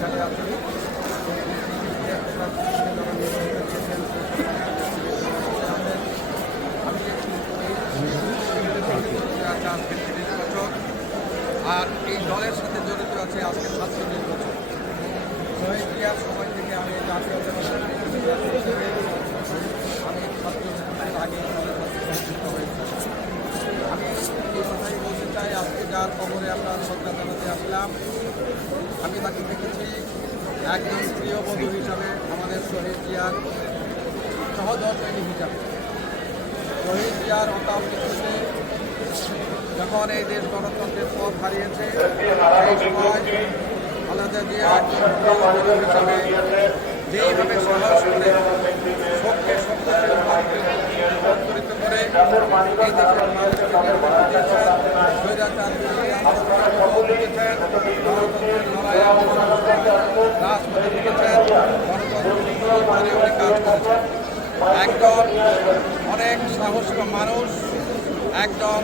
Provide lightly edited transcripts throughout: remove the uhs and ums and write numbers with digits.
ঘাটে আছি। আর এই দলের সাথে জড়িত আছে আজকে 47 বছর। শহীদ জিয়ার সময় থেকে আমি জাতীয় আমি আগে আমি এই কথাই বলতে চাই, আজকে যার খবরে আমরা শ্রদ্ধা জানাতে আসলাম, আমি তাকে দেখেছি একজন প্রিয় বন্ধু হিসাবে, আমাদের শহীদ জিয়ার সহধর্মিণী হিসাবে। শহীদ জিয়ার অকাল মৃত্যুতে যখন এই দেশ গণতন্ত্রের পথ হারিয়েছে, সেই সময় খালেদা জিয়া হিসাবে যেইভাবে সাহস করে শোককে শব্দকে রূপান্তরিত করে এই দেশের মানুষকে দিয়েছেন, স্বৈরাচার দিয়েছেন, গণতন্ত্রের লড়াই রাজপথে দিয়েছেন, গণতন্ত্রের কাজ করেছেন। একজন অনেক সাহসী মানুষ, একজন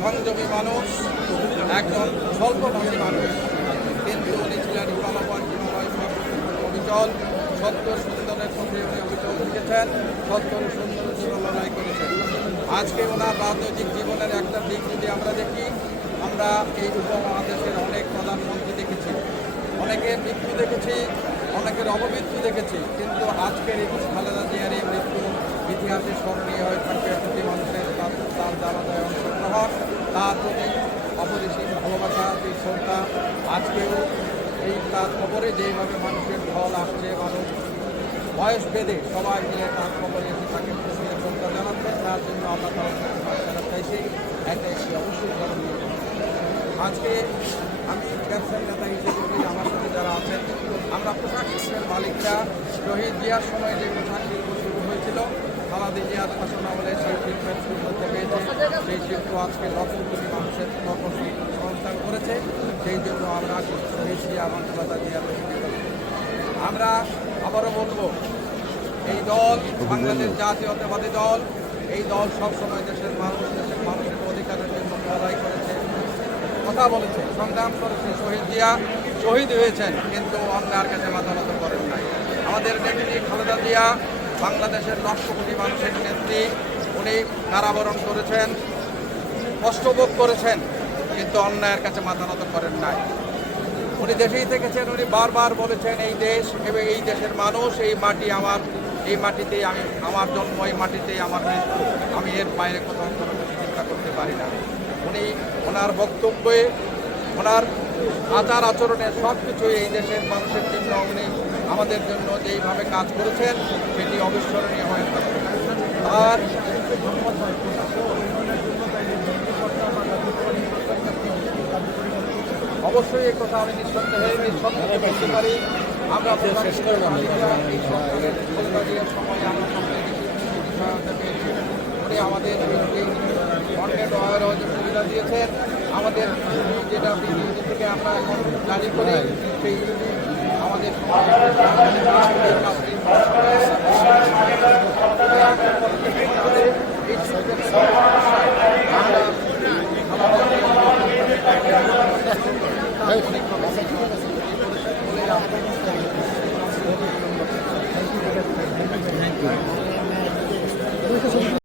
সংযমী মানুষ, একজন স্বল্পভাষী মানুষ, কিন্তু উনি ছিলেন অবিচল, সত্য সুন্দরের পথে উনি অবিচল লিখেছেন, সত্য সুন্দরের জন্য লড়াই করেছেন। আজকে ওনার রাজনৈতিক জীবনের একটা দিক যদি আমরা দেখি, আমরা এই উপমহাদেশের অনেক প্রধানমন্ত্রী দেখেছি, অনেকের মৃত্যু দেখেছি, অনেকের অপমৃত্যু দেখেছি, কিন্তু আজকের এই খালেদা জিয়ার এই মৃত্যু ইতিহাসে স্মরণীয় হয়ে থাকবে। প্রতি মানুষের তার জানাজায় অংশগ্রহণ, তার প্রতি অপরিসীম ভালোবাসা, এই শ্রদ্ধা আজকেও এই তার খবরে যেইভাবে মানুষের ঢল আসছে, মানুষ বয়স বেঁধে সবাই মিলে তার খবরে এসে তাকে শ্রদ্ধা জানাচ্ছেন, তার জন্য আমরা তার চাইছি। এটা একটি অবশ্যই স্মরণীয়। আজকে আমি ব্যবসায়ী নেতা হিসেবে আমার সাথে যারা আছেন, আমরা পোশাক শিল্পের মালিকরা শহীদ জিয়ার সময় যে পোশাক শিল্প শুরু হয়েছিল, খালেদা জিয়ার শাসনামলে সেই শিল্পের শুরু হতে পেরেছে। সেই শিল্প আজকে লক্ষ কোটি মানুষের কর্মসংস্থান করেছে। সেই জন্য আমরা শহীদ জিয়া এবং খালেদা জিয়ার আমরা আবারও বলবো, এই দল বাংলাদেশ জাতীয়তাবাদী দল, এই দল সবসময় দেশের মানুষের অধিকারের জন্য লড়াই করেছে, কথা বলেছে, সংগ্রাম করেছে। শহীদ জিয়া শহীদ হয়েছেন, কিন্তু অন্যায়ের কাছে মাথা নত করেন নাই। আমাদের নেত্রী খালেদা জিয়া বাংলাদেশের লক্ষ কোটি মানুষের নেত্রী, উনি কারাবরণ করেছেন, কষ্টভোগ করেছেন, কিন্তু অন্যায়ের কাছে মাথা নত করেন নাই। উনি দেশেই থেকেছেন, উনি বারবার বলেছেন এই দেশ এবং এই দেশের মানুষ, এই মাটি আমার, এই মাটিতেই আমি, আমার জন্ম, এই মাটিতেই আমার মৃত্যু, আমি এর বাইরে কোথাও কোনো কিছু চিন্তা করতে পারি না। উনি ওনার বক্তব্যে, ওনার আচার আচরণে সব কিছুই এই দেশের মানুষের জন্য, উনি আমাদের জন্য যেইভাবে কাজ করেছেন সেটি অবিস্মরণীয় হয়ে থাকবে। আর অবশ্যই এই কথা আমি নিঃসন্দেহে বলতে পারি, আমরা সময় উনি আমাদের অনেক সুবিধা দিয়েছেন। আমাদের যেটা থেকে আমরা এখন জারি করি, সেই আমাদের আমরা